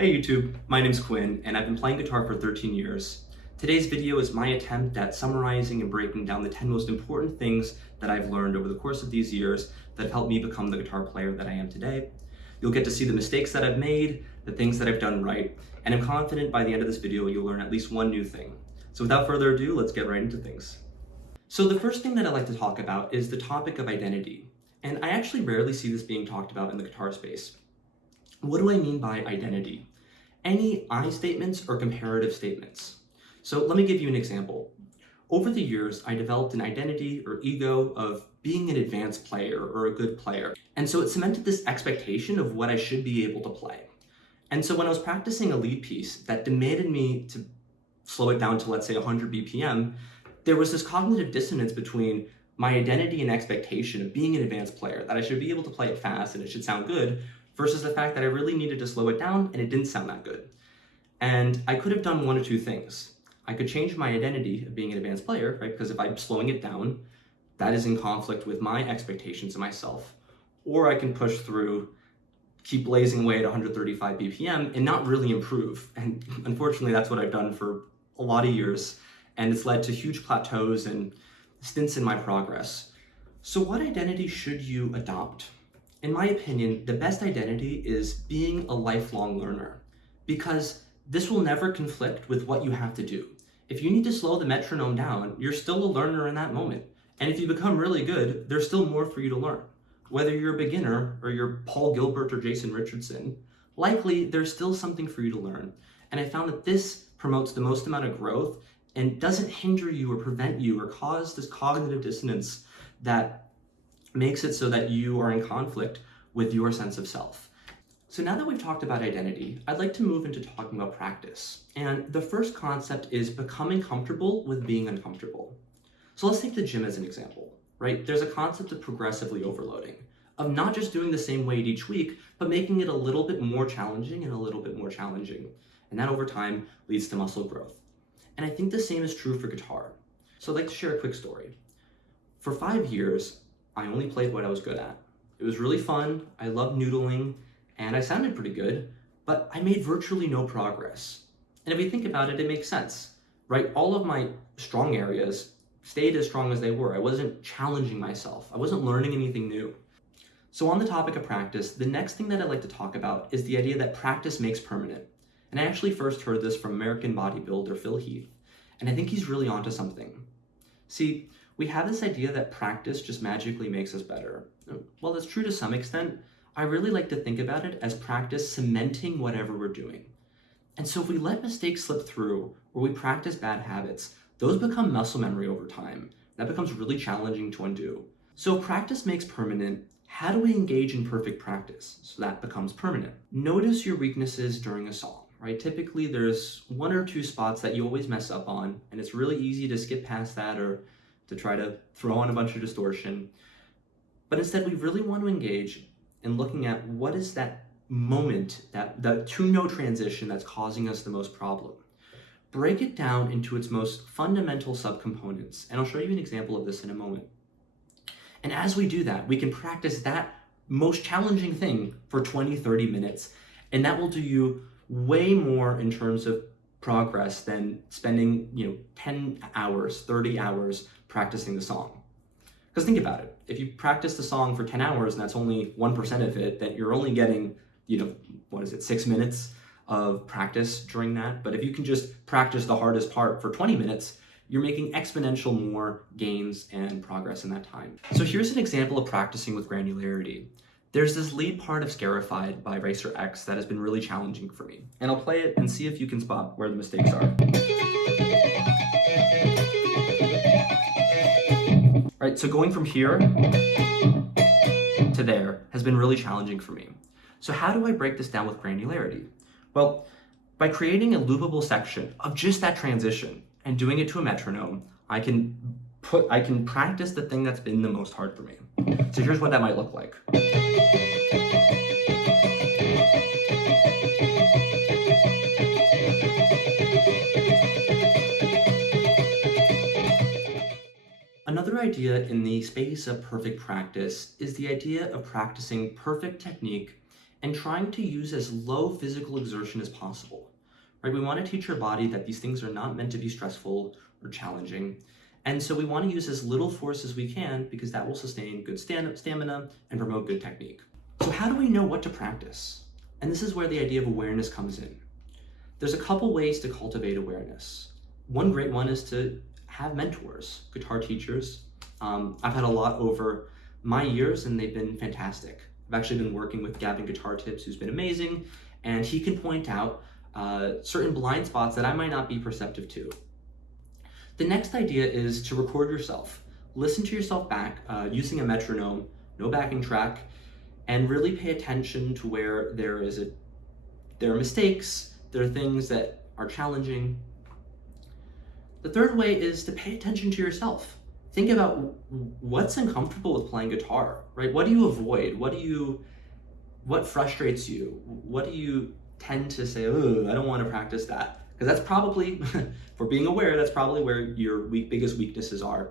Hey YouTube, my name's Quinn, and I've been playing guitar for 13 years. Today's video is my attempt at summarizing and breaking down the 10 most important things that I've learned over the course of these years that have helped me become the guitar player that I am today. You'll get to see the mistakes that I've made, the things that I've done right, and I'm confident by the end of this video you'll learn at least one new thing. So without further ado, let's get right into things. So the first thing that I'd like to talk about is the topic of identity, and I actually rarely see this being talked about in the guitar space. What do I mean by identity? Any I statements or comparative statements. So let me give you an example. Over the years, I developed an identity or ego of being an advanced player or a good player. And so it cemented this expectation of what I should be able to play. And so when I was practicing a lead piece that demanded me to slow it down to, let's say, 100 BPM, there was this cognitive dissonance between my identity and expectation of being an advanced player, that I should be able to play it fast and it should sound good, versus the fact that I really needed to slow it down and it didn't sound that good. And I could have done one or two things. I could change my identity of being an advanced player, right? Because if I'm slowing it down, that is in conflict with my expectations of myself. Or I can push through, keep blazing away at 135 BPM and not really improve. And unfortunately, that's what I've done for a lot of years. And it's led to huge plateaus and stints in my progress. So what identity should you adopt? In my opinion, the best identity is being a lifelong learner, because this will never conflict with what you have to do. If you need to slow the metronome down, you're still a learner in that moment. And if you become really good, there's still more for you to learn. Whether you're a beginner or you're Paul Gilbert or Jason Richardson, likely there's still something for you to learn. And I found that this promotes the most amount of growth and doesn't hinder you or prevent you or cause this cognitive dissonance that makes it so that you are in conflict with your sense of self. So now that we've talked about identity, I'd like to move into talking about practice. And the first concept is becoming comfortable with being uncomfortable. So let's take the gym as an example, right? There's a concept of progressively overloading, of not just doing the same weight each week, but making it a little bit more challenging and a little bit more challenging. And that over time leads to muscle growth. And I think the same is true for guitar. So I'd like to share a quick story. For 5 years, I only played what I was good at. It was really fun, I loved noodling, and I sounded pretty good, but I made virtually no progress. And if you think about it, it makes sense, right? All of my strong areas stayed as strong as they were. I wasn't challenging myself. I wasn't learning anything new. So on the topic of practice, the next thing that I'd like to talk about is the idea that practice makes permanent. And I actually first heard this from American bodybuilder Phil Heath, and I think he's really onto something. See, we have this idea that practice just magically makes us better. Well, that's true to some extent. I really like to think about it as practice cementing whatever we're doing. And so if we let mistakes slip through, or we practice bad habits, those become muscle memory over time. That becomes really challenging to undo. So practice makes permanent. How do we engage in perfect practice so that becomes permanent? Notice your weaknesses during a song, right? Typically there's one or two spots that you always mess up on, and it's really easy to skip past that or to try to throw on a bunch of distortion. But instead, we really want to engage in looking at what is that moment, that two-note transition that's causing us the most problem. Break it down into its most fundamental subcomponents, and I'll show you an example of this in a moment. And as we do that, we can practice that most challenging thing for 20, 30 minutes, and that will do you way more in terms of progress than spending 10 hours, 30 hours practicing the song. Because think about it, if you practice the song for 10 hours and that's only 1% of it, then you're only getting 6 minutes of practice during that. But if you can just practice the hardest part for 20 minutes, you're making exponential more gains and progress in that time. So here's an example of practicing with granularity. There's this lead part of Scarified by Racer X that has been really challenging for me. And I'll play it and see if you can spot where the mistakes are. Right, so going from here to there has been really challenging for me. So how do I break this down with granularity? Well, by creating a loopable section of just that transition and doing it to a metronome, I can practice the thing that's been the most hard for me. So here's what that might look like. Another idea in the space of perfect practice is the idea of practicing perfect technique and trying to use as low physical exertion as possible. Right? We want to teach our body that these things are not meant to be stressful or challenging. And so we want to use as little force as we can because that will sustain good stamina and promote good technique. So how do we know what to practice? And this is where the idea of awareness comes in. There's a couple ways to cultivate awareness. One great one is to have mentors, guitar teachers. I've had a lot over my years and they've been fantastic. I've actually been working with Gavin Guitar Tips, who's been amazing, and he can point out certain blind spots that I might not be perceptive to. The next idea is to record yourself. Listen to yourself back using a metronome, no backing track, and really pay attention to where there are mistakes, there are things that are challenging. The third way is to pay attention to yourself. Think about what's uncomfortable with playing guitar, right? What do you avoid? What frustrates you? What do you tend to say, oh, I don't want to practice that? Because that's probably, for being aware, that's probably where your biggest weaknesses are.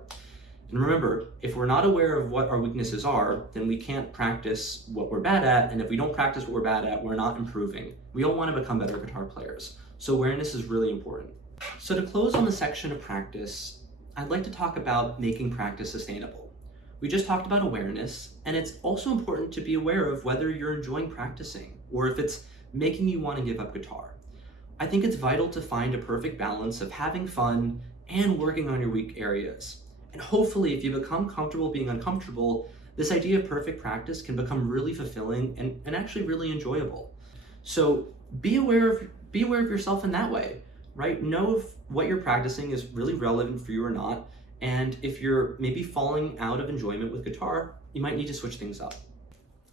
And remember, if we're not aware of what our weaknesses are, then we can't practice what we're bad at. And if we don't practice what we're bad at, we're not improving. We all want to become better guitar players. So awareness is really important. So to close on the section of practice, I'd like to talk about making practice sustainable. We just talked about awareness, and it's also important to be aware of whether you're enjoying practicing or if it's making you want to give up guitar. I think it's vital to find a perfect balance of having fun and working on your weak areas. And hopefully, if you become comfortable being uncomfortable, this idea of perfect practice can become really fulfilling and actually really enjoyable. So be aware of yourself in that way, right? Know if what you're practicing is really relevant for you or not. And if you're maybe falling out of enjoyment with guitar, you might need to switch things up.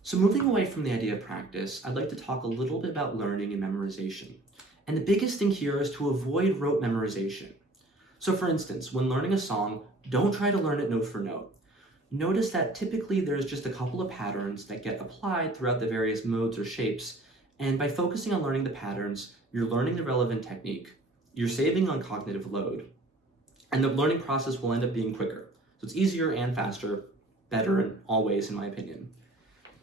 So moving away from the idea of practice, I'd like to talk a little bit about learning and memorization. And the biggest thing here is to avoid rote memorization. So for instance, when learning a song, don't try to learn it note for note. Notice that typically there's just a couple of patterns that get applied throughout the various modes or shapes. And by focusing on learning the patterns, you're learning the relevant technique. You're saving on cognitive load. And the learning process will end up being quicker. So it's easier and faster, better in all ways, in my opinion.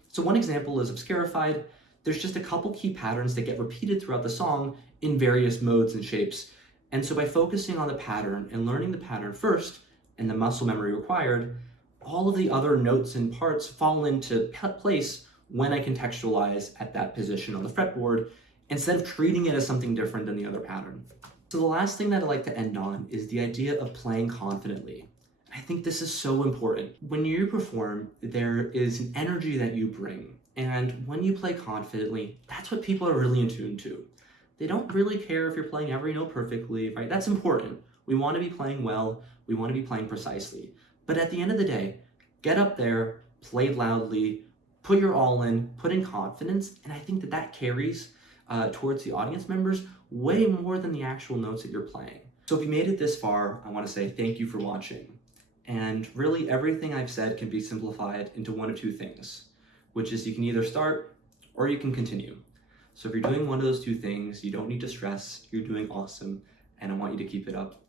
So one example is Obscurified. There's just a couple key patterns that get repeated throughout the song in various modes and shapes. And so by focusing on the pattern and learning the pattern first, and the muscle memory required, all of the other notes and parts fall into place when I contextualize at that position on the fretboard, instead of treating it as something different than the other pattern. So the last thing that I'd like to end on is the idea of playing confidently. I think this is so important. When you perform, there is an energy that you bring. And when you play confidently, that's what people are really in tune to. They don't really care if you're playing every note perfectly, right? That's important. We want to be playing well. We want to be playing precisely. But at the end of the day, get up there, play loudly, put your all in, put in confidence. And I think that carries towards the audience members way more than the actual notes that you're playing. So if you made it this far, I want to say thank you for watching. And really everything I've said can be simplified into one of two things, which is you can either start or you can continue. So if you're doing one of those two things, you don't need to stress, you're doing awesome, and I want you to keep it up.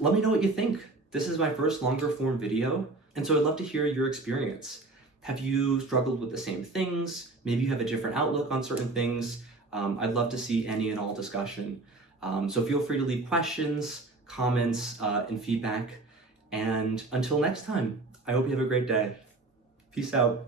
Let me know what you think. This is my first longer form video, and so I'd love to hear your experience. Have you struggled with the same things? Maybe you have a different outlook on certain things. I'd love to see any and all discussion. So feel free to leave questions, comments, and feedback. And until next time, I hope you have a great day. Peace out.